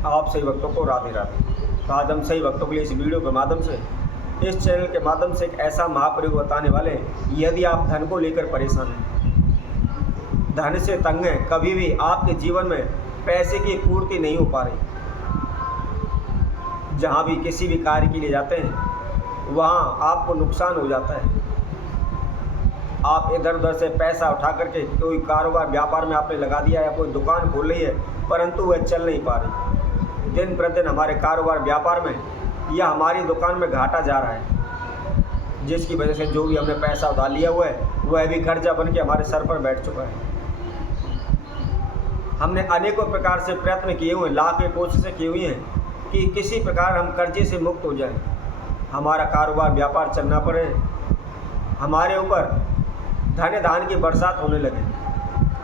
आप सही भक्तों को राधे राधे। तो आज हम सही भक्तों के लिए इस वीडियो के माध्यम से, इस चैनल के माध्यम से एक ऐसा महाप्रयोग बताने वाले हैं। यदि आप धन को लेकर परेशान हैं, धन से तंग हैं, कभी भी आपके जीवन में पैसे की पूर्ति नहीं हो पा रही, जहाँ भी किसी भी कार्य के लिए जाते हैं वहाँ आपको नुकसान हो जाता है। आप इधर उधर से पैसा उठा करके कोई कारोबार व्यापार में आपने लगा दिया या कोई दुकान खोल ली है, परंतु वह चल नहीं पा रही। दिन प्रतिदिन हमारे कारोबार व्यापार में या हमारी दुकान में घाटा जा रहा है, जिसकी वजह से जो भी हमने पैसा उधार लिया हुआ है वह भी कर्जा बन के हमारे सर पर बैठ चुका है। हमने अनेकों प्रकार से प्रयत्न किए हुए हैं, लाखें कोशिशें की हुई हैं कि किसी प्रकार हम कर्जे से मुक्त हो जाएं, हमारा कारोबार व्यापार चलना पड़े, हमारे ऊपर धन धान की बरसात होने लगे,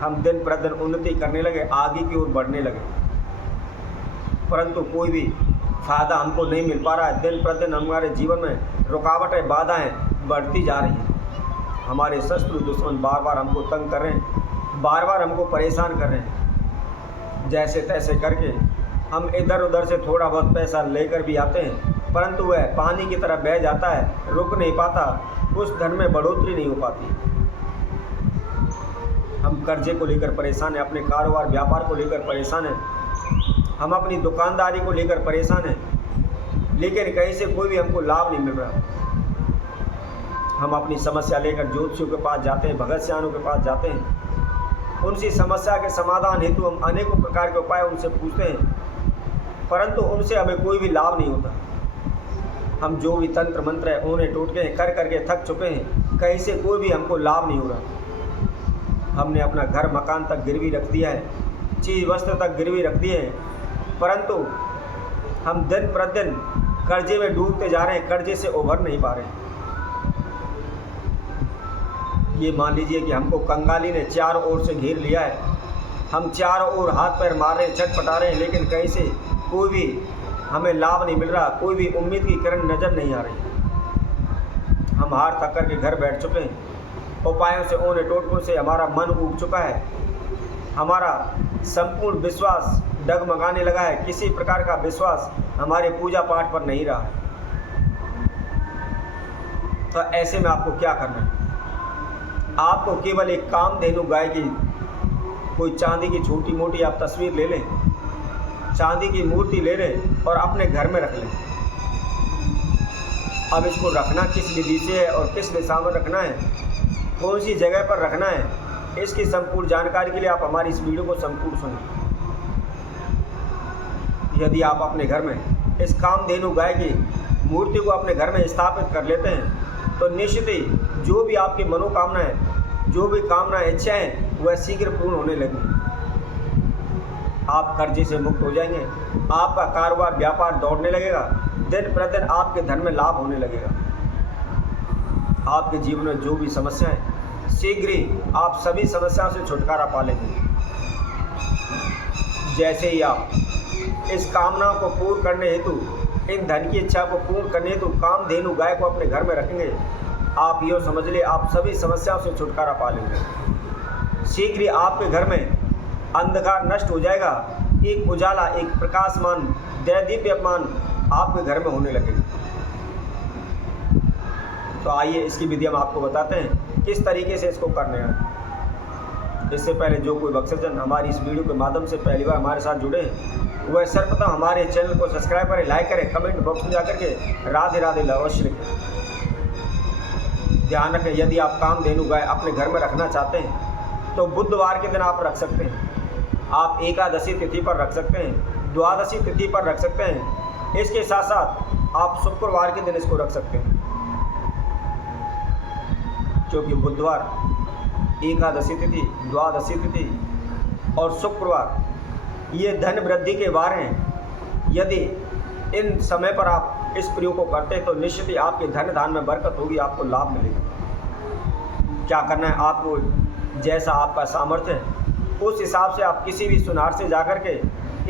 हम दिन प्रतिदिन उन्नति करने लगे, आगे की ओर बढ़ने लगे, परंतु कोई भी फायदा हमको नहीं मिल पा रहा है। दिन प्रतिदिन हमारे जीवन में रुकावटें, बाधाएं बढ़ती जा रही हैं। हमारे शत्रु दुश्मन बार बार हमको तंग कर रहे हैं, बार बार हमको परेशान कर रहे हैं। जैसे तैसे करके हम इधर उधर से थोड़ा बहुत पैसा लेकर भी आते हैं, परंतु वह पानी की तरह बह जाता है, रुक नहीं पाता, उस धन में बढ़ोतरी नहीं हो पाती। हम कर्जे को लेकर परेशान हैं, अपने कारोबार व्यापार को लेकर परेशान हैं, हम अपनी दुकानदारी को लेकर परेशान हैं, लेकिन कहीं से कोई भी हमको लाभ नहीं मिल रहा। हम अपनी समस्या लेकर ज्योतिषियों के पास जाते हैं, भगत सियानों के पास जाते हैं, उनसी समस्या के समाधान हेतु हम अनेकों प्रकार के उपाय उनसे पूछते हैं, परंतु उनसे हमें कोई भी लाभ नहीं होता। हम जो भी तंत्र मंत्र है उन्हें टोटके कर करके थक चुके हैं, कहीं से कोई भी हमको लाभ नहीं हो रहा। हमने अपना घर मकान तक गिरवी रख दिया है, चीज़ वस्त्र तक गिरवी रख दिए हैं, परंतु हम दिन प्रतिदिन कर्जे में डूबते जा रहे हैं, कर्जे से उभर नहीं पा रहे हैं। ये मान लीजिए कि हमको कंगाली ने चारों ओर से घेर लिया है, हम चारों ओर हाथ पैर मार रहे हैं, छटपटा रहे हैं, लेकिन कहीं से कोई भी हमें लाभ नहीं मिल रहा, कोई भी उम्मीद की किरण नज़र नहीं आ रही। हम हार थक कर के घर बैठ चुके हैं, उपायों से, ओने टोटकों से हमारा मन उब चुका है, हमारा संपूर्ण विश्वास डगमगाने लगा है, किसी प्रकार का विश्वास हमारे पूजा पाठ पर नहीं रहा है। तो ऐसे में आपको क्या करना है? आपको केवल एक कामधेनु गाय की कोई चांदी की छोटी मोटी आप तस्वीर ले लें, चांदी की मूर्ति ले लें और अपने घर में रख लें। अब इसको रखना किस विधि से है और किस दिशा में रखना है, कौन सी जगह पर रखना है, इसकी संपूर्ण जानकारी के लिए आप हमारी इस वीडियो को संपूर्ण सुनें। यदि आप अपने घर में इस कामधेनु गाय की मूर्ति को अपने घर में स्थापित कर लेते हैं तो निश्चित ही जो भी आपकी मनोकामना है, जो भी कामना इच्छाएं हैं, वह शीघ्र पूर्ण होने लगेंगी। आप कर्जे से मुक्त हो जाएंगे, आपका कारोबार व्यापार दौड़ने लगेगा, दिन प्रतिदिन आपके धन में लाभ होने लगेगा। आपके जीवन में जो भी समस्याएं, शीघ्र ही आप सभी समस्याओं से छुटकारा पा लेंगे। जैसे ही आप इस कामना को पूर्ण करने हेतु, इन धन की इच्छा को पूर्ण करने हेतु कामधेनु गाय को अपने घर में रखेंगे, आप यो समझ ले आप सभी समस्याओं से छुटकारा पा लेंगे। शीघ्र ही आपके घर में अंधकार नष्ट हो जाएगा, एक उजाला, एक प्रकाशमान, दैदीप्यमान आपके घर में होने लगेगा। तो आइए इसकी विधि हम आपको बताते हैं किस तरीके से इसको करने हैं। इससे पहले जो कोई भक्तजन हमारी इस वीडियो के माध्यम से पहली बार हमारे साथ जुड़े हैं, वह सर्वप्रथम हमारे चैनल को सब्सक्राइब करें, लाइक करें, कमेंट बॉक्स में जाकर के राधे राधे अवश्य लिखें। ध्यान रखें, यदि आप कामधेनु गाय अपने घर में रखना चाहते हैं तो बुधवार के दिन आप रख सकते हैं, आप एकादशी तिथि पर रख सकते हैं, द्वादशी तिथि पर रख सकते हैं, इसके साथ साथ आप शुक्रवार के दिन इसको रख सकते हैं, क्योंकि बुधवार, एकादशी तिथि, द्वादशी तिथि और शुक्रवार ये धन वृद्धि के वार हैं। यदि इन समय पर आप इस प्रयोग को करते हैं तो निश्चित ही आपके धन धान में बरकत होगी, आपको लाभ मिलेगा। क्या करना है आपको, जैसा आपका सामर्थ्य है उस हिसाब से आप किसी भी सुनार से जाकर के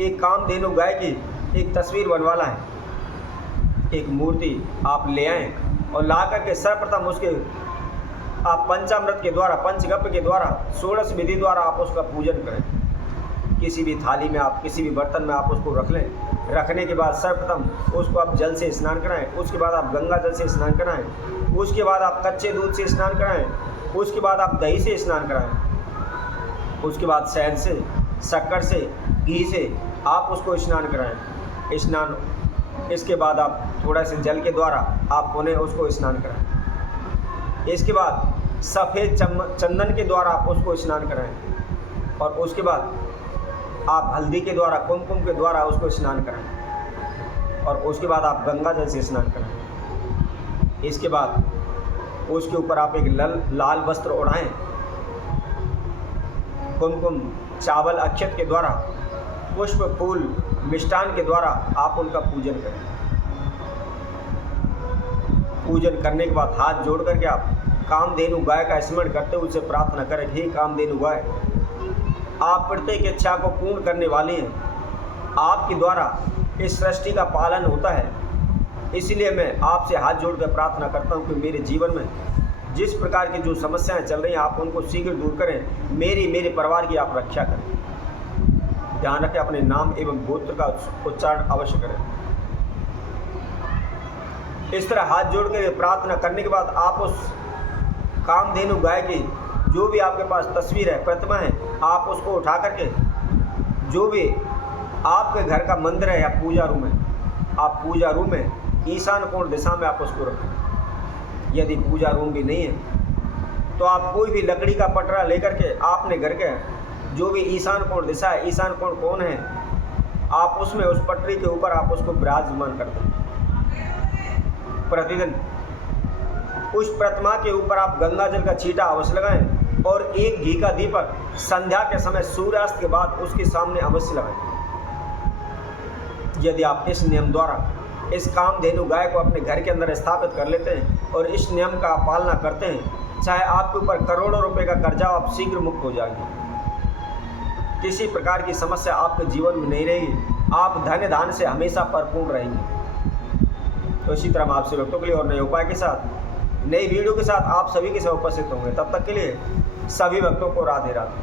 एक कामधेनु गाय की एक तस्वीर बनवा लाएं, एक मूर्ति आप ले आएँ और ला करके सर्वप्रथम उसके आप पंचामृत के द्वारा, पंचगव्य के द्वारा, षोडश विधि द्वारा आप उसका पूजन करें। किसी भी थाली में आप, किसी भी बर्तन में आप उसको रख लें। रखने के बाद सर्वप्रथम उसको आप जल से स्नान कराएं, उसके बाद आप गंगा जल से स्नान कराएं, उसके बाद आप कच्चे दूध से स्नान कराएं, उसके बाद आप दही से स्नान कराएं, उसके बाद शहद से, शक्कर से, घी से आप उसको स्नान कराएं। स्नान इसके बाद आप थोड़ा से जल के द्वारा आप उन्हें उसको स्नान कराएं। इसके बाद सफ़ेद चंदन के द्वारा आप उसको स्नान कराएं और उसके बाद आप हल्दी के द्वारा, कुमकुम के द्वारा उसको स्नान कराएं और उसके बाद आप गंगा जल से स्नान कराएं। इसके बाद उसके ऊपर आप एक लाल वस्त्र ओढ़ाएं, कुमकुम, चावल, अक्षत के द्वारा, पुष्प, फूल, मिष्टान के द्वारा आप उनका पूजन करें। पूजन करने के बाद हाथ जोड़ करके आप कामधेनु गाय का स्मरण करते हुए उससे प्रार्थना करें, हे कामधेनु गाय, आप प्रत्येक इच्छा को पूर्ण करने वाले हैं। आपके द्वारा इस सृष्टि का पालन होता है, इसलिए मैं आपसे हाथ जोड़कर प्रार्थना करता हूं कि मेरे जीवन में जिस प्रकार की जो समस्याएं चल रही हैं आप उनको शीघ्र दूर करें। मेरे परिवार की आप रक्षा करें। ध्यान रखें, अपने नाम एवं गोत्र का उच्चारण अवश्य करें। इस तरह हाथ जोड़कर प्रार्थना करने के बाद आप उस कामधेनु गाय की जो भी आपके पास तस्वीर है, प्रतिमा है, आप उसको उठा करके जो भी आपके घर का मंदिर है या पूजा रूम है, आप पूजा रूम में ईशान कोण दिशा में आप उसको रखें। यदि पूजा रूम भी नहीं है तो आप कोई भी लकड़ी का पटरा लेकर के आपने घर के जो भी ईशान कोण दिशा है, ईशान कोण कौन है, आप उसमें उस पटरी के ऊपर आप उसको विराजमान कर दें। प्रतिदिन उस प्रतिमा के ऊपर आप गंगा जल का छींटा अवश्य लगाएं और एक घी का दीपक संध्या के समय सूर्यास्त के बाद उसके सामने अवश्य लगाएं। यदि आप इस नियम द्वारा इस कामधेनु गाय को अपने घर के अंदर स्थापित कर लेते हैं और इस नियम का पालना करते हैं, चाहे आपके ऊपर करोड़ों रुपए का कर्जा, आप शीघ्र मुक्त हो जाएंगे। किसी प्रकार की समस्या आपके जीवन में नहीं रहेगी, आप धन धान से हमेशा परिपूर्ण रहेंगे। तो इसी तरह हम आपसे भक्तों के लिए और नए उपाय के साथ, नई वीडियो के साथ आप सभी के साथ उपस्थित होंगे। तब तक के लिए सभी भक्तों को राधे राधे।